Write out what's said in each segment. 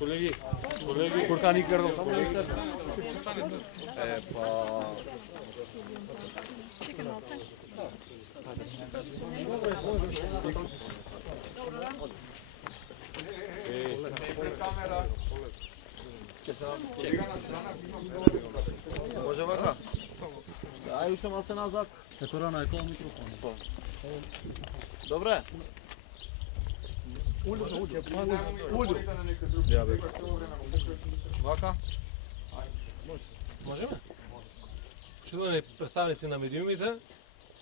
Колеги, Фуркан Икардов. Чекай малце. Може вака? Дай уште малце назад. Ето рано е тоа микрофон. Добре. Улю. Ја бе. Вака? Можеме? Чудени представници на медиумите,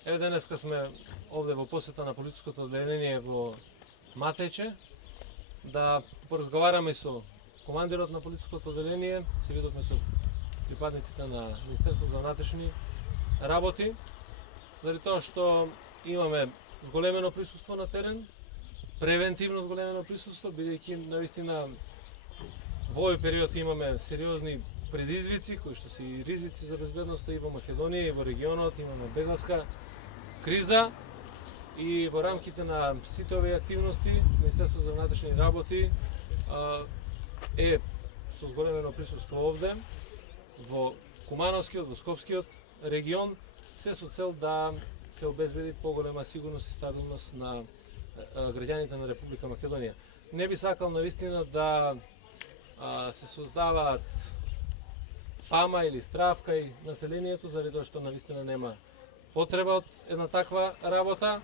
еве денеска сме овде во посета на полициското одделение во Матеќе, да поразговараме со командирот на полициското одделение, се видовме со припадниците на Министерството за внатрешни работи, заради тоа што имаме зголемено присуство на терен, превентивно зголемено присуство, бидејќи навистина во овој период имаме сериозни предизвици, кои што се и ризици за безбедноста и во Македонија, и во регионот, имаме бегалска криза и во рамките на сите овие активности, Министерството за внатрешни работи е со зголемено присуство овде, во Кумановскиот, во Скопскиот регион, се со цел да се обезбеди поголема сигурност и стабилност на граѓаните на Република Македонија. Не би сакал навистина да се создаваат фама или страв кај населението, заради тоа што навистина нема потреба од една таква работа.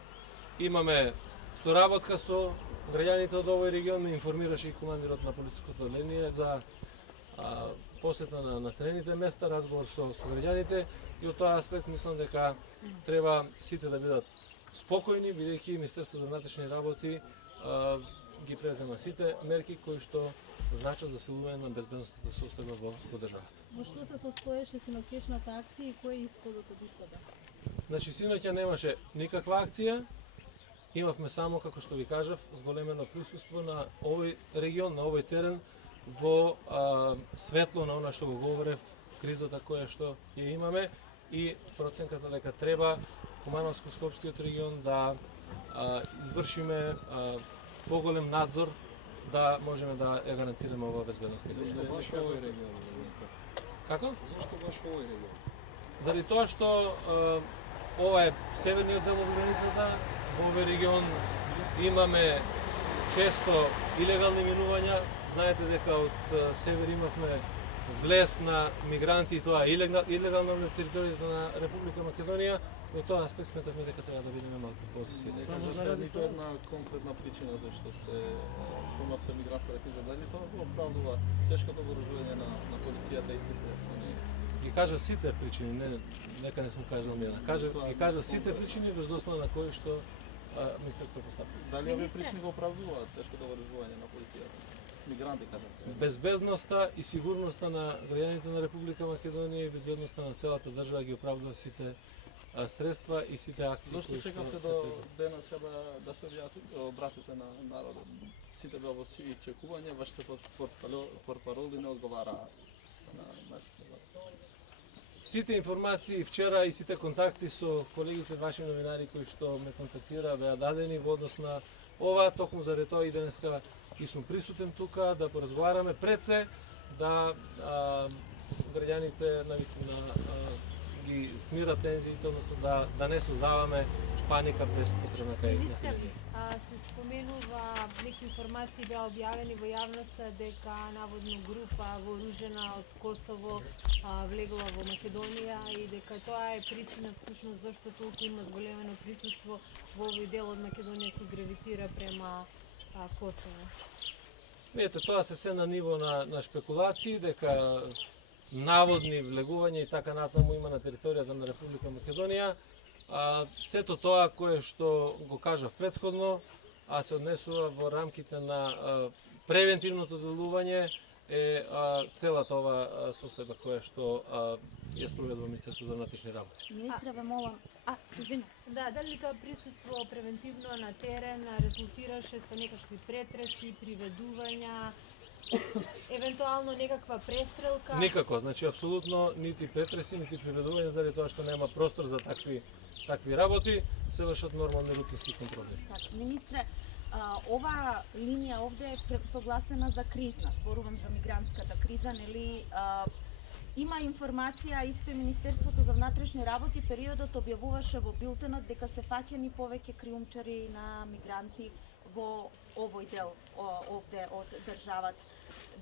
Имаме соработка со граѓаните од овој регион, ме информираше и командирот на полициското одделение за посета на населените места, разговор со граѓаните, и од тој аспект мислам дека треба сите да бидат спокојни, бидејќи Министерството за внатрешни работи ги презема сите мерки кои што значат засилување на безбедносната состојба во државата. Во што се состоеше синокешната акција и кој е исходот од истата? Значи, синоќа немаше никаква акција, имавме само, како што ви кажав, зголемено присуство на овој регион, на овој терен, во светло на она што го говорев, кризата која што ја имаме и проценката дека треба Кумановско-Скопскиот регион да извршиме поголем надзор да можеме да ја гарантираме оваа безбедност. Како? Зашто баш овој регион? Заради тоа што ова е северниот дел од границата, во овој регион имаме често илегални минувања. Знаете дека од север имавме влез на мигранти, тоа е илегално на територијата на Република Македонија. Во тоа аспект сметавме дека треба да бидеме малку позасилни. Само заради тоа една конкретна причина зашто се спомнавте мигрантската криза, дали тоа го оправдува тешкото вооружување на полицијата и сите они? Ги кажав сите причини, нека не сум кажал една. Ги кажав сите причини врз основа на кои што Министерството постави. Дали овие причини го оправдуваат тешкото вооружување на полицијата? Мигранти кажавте. Безбедноста и сигурноста на граѓаните на Република Македонија и безбедноста на целата држава ги оправдува сите средства и сите акции. Зошто чекавте до денес да се обратите на народот? Сите беа во исчекување, вашите портпароли не одговараа на нашите. Сите информации вчера и сите контакти со колегите ваши новинари кои што ме контактираа беа дадени во однос на ова, токму заради тоа и денеска и сум присутен тука да поразговараме пред се да граѓаните навистина ги смират тензиите, односно да не создаваме паника без потребна кај населението. Се споменува, некои информации беа објавени во јавноста дека наводно група вооружена од Косово влегла во Македонија и дека тоа е причина всушност зашто толку има зголемено присуство во овој дел од Македонија кој гравитира према Косово. Ете, тоа се на ниво на шпекулации, дека наводни влегувања и така натаму има на територијата на Република Македонија. Сето тоа кое што го кажав претходно, а се однесува во рамките на превентивното делување е целата ова состојба која што ја спроведува Министерството за внатрешни работи. Министре, ве молам. Се извинувам. Да, дали тоа присуство превентивно на терен резултираше со некакви претреси, приведувања, евентуално некаква престрелка? Никако, значи апсолутно нити претреси, нити приведување заради тоа што нема простор за такви работи, се вршат нормални рутински контроли. Министре, Ова линија овде е прогласена за кризна, зборувам за мигрантската криза, нели? Има информација, исто и Министерството за внатрешни работи периодот објавуваше во билтенот дека се фаќани повеќе криумчари на мигранти во овој дел овде од државата.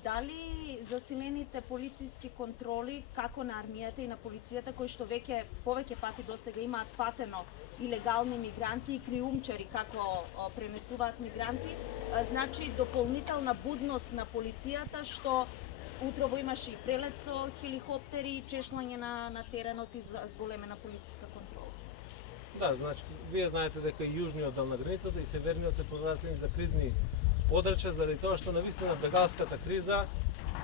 Дали засилените полициски контроли, како на армијата и на полицијата, кои што веќе повеќе пати досега имаат фатено илегални мигранти и криумчари како пренесуваат мигранти, значи дополнителна будност на полицијата, што утрово имаше и прелет со хеликоптери и чешлање на теренот и зголемена полициска контрола. Да, значи, вие знаете дека и јужниот дел на границата и северниот се прогласени за кризни подрачја, заради тоа што навистина бегалската криза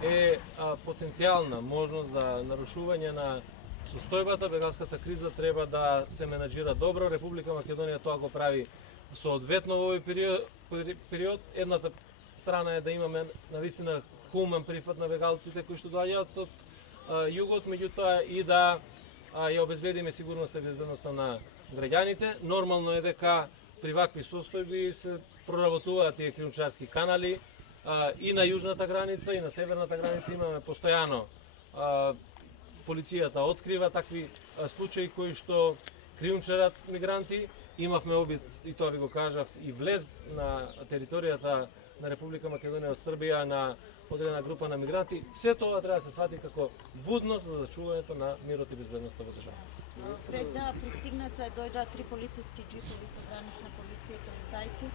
е потенцијална можност за нарушување на состојбата. Бегалската криза треба да се менаџира добро. Република Македонија тоа го прави соодветно во овој период. Едната страна е да имаме навистина хумен прифат на бегалците кои што доаѓаат од југот, меѓутоа и да ја обезбедиме сигурноста и безбедноста на граѓаните. Нормално е дека при вакви состојби се проработуваат тие криумчарски канали и на јужната граница и на северната граница имаме постојано полицијата открива такви случаи кои што криумчарат мигранти. Имавме обид, и тоа ви го кажав, и влез на територијата на Република Македонија од Србија на одредена група на мигранти. Се тоа треба да се свати како будност за зачувањето на мирот и безбедноста во државата. Пред да пристигнете, дојдоа 3 полициски джипови со гранична полиција и полицајци.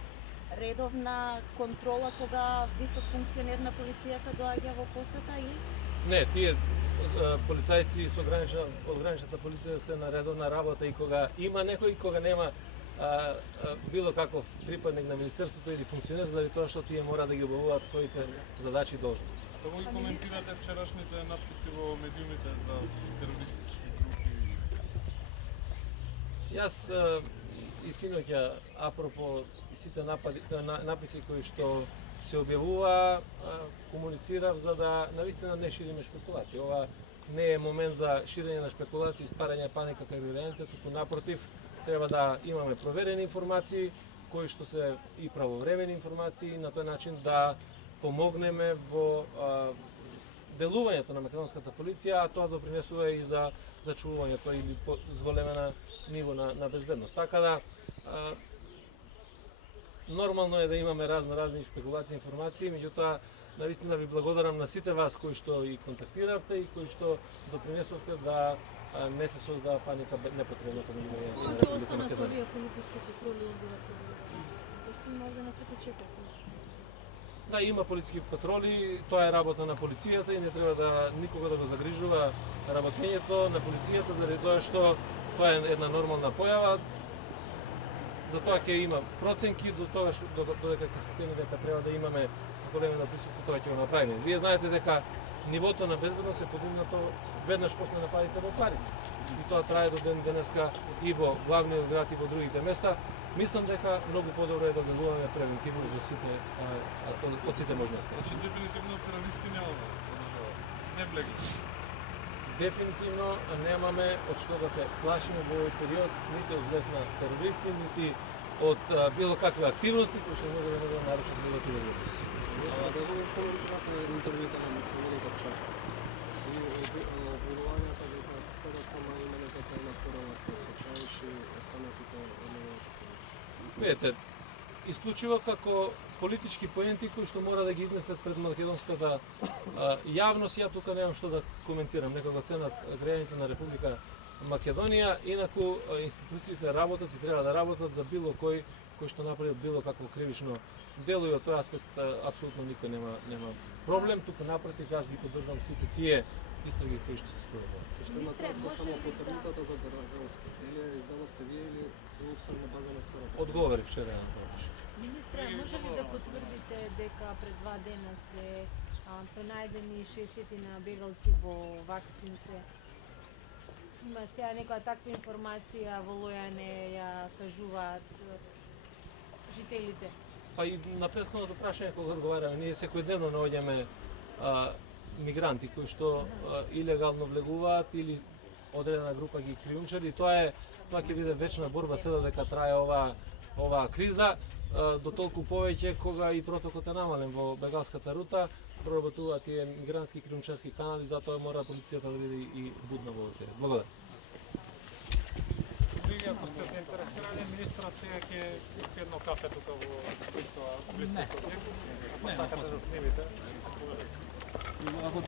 Редовна контрола кога висок функционер на полицијата доаѓа во посета или? Не, тие полицајци со од граничната полиција се на редовна работа и кога има некој, кога нема било каков припадник на Министерството или функционер, заради тоа што тие мора да ги обавуваат своите задачи и должности. Како ги коментирате вчерашните надписи во медиумите за терористички групи? Јас и синоќа, апропо сите написи кои што се објавува, комуницирав за да навистина не шириме шпекулации. Ова не е момент за ширење на шпекулации и стварање паника кај граѓаните, туку напротив, треба да имаме проверени информации, кои што се и правовремени информации, на тој начин да помогнеме во делувањето на македонската полиција, а тоа допринесува и за зачувувањето или зголемена ниво на безбедност. Така да, нормално е да имаме разни шпекулации, информации, меѓутоа, навистина ви благодарам на сите вас кои што и контактиравте и кои што допринесовте да не се создава паника непотребно кога ги Кои на ќе Република останат Македонија. овие полициски патрули овде во Република? Тоа што има овде на секој чекор полиција. Да, има полициски патроли, тоа е работа на полицијата и не треба да никога да го загрижува работењето на полицијата, заради тоа што тоа е една нормална појава. Затоа ќе има проценки до тоа додека ќе се цени дека треба да имаме зголемено присуство, тоа ќе го направиме. Вие знаете дека нивото на безбедност е подигнато веднаш после нападите во Париз. И тоа трае до ден денеска и во главниот град и во другите места. Мислам дека многу подобро е да делуваме превентивно за сите од сите можности. Значи дефинитивно терористи немаме. Не влегли. Дефинитивно немаме од што да се плашиме во овој период, нити од влез на терористи, нити од било какви активности кои што може да нарушат мирот и безбедноста. Дали коментирате интервјута на Михаил Горчак и обвинувањата дека сега само имаме дека една корелација со Чајич и останатите Видете, исклучиво како политички поенти кои што мора да ги изнесат пред македонската јавност, ја тука немам што да коментирам, нека го ценат граѓаните на Република Македонија, инаку институциите работат и треба да работат за било кој што направи било какво кривично дело и од тој аспект апсолутно никој нема проблем, тука напротив јас ги поддржувам сите тие истраги кои што се спроведуваат. Што има кратко само потребницата за државенски, или издадовте вие или Луксам на база на старата? Одговори вчера на тоа беше. Министре, може ли да потврдите дека пред 2 дена се пронајдени 60 на бегалци во Ваксинце? Има сега некоја таква информација во Лојане ја кажуваат жителите? Па и на претходното прашање кога одговараме, ние секојдневно наоѓаме мигранти кои што илегално влегуваат или одредена група ги криумчари. Тоа ќе биде вечна борба, се додека трае ова оваа криза, до толку повеќе кога и протокот е намален во бегалската рута, проработуваат тие мигрантски кримчарски канали, затоа мора полицијата да биде и будна во овие. Благодарам. Колеги, ако сте заинтересирани, министрот сега ќе купи едно кафе тука во близко објект. Ако сакате да снимите,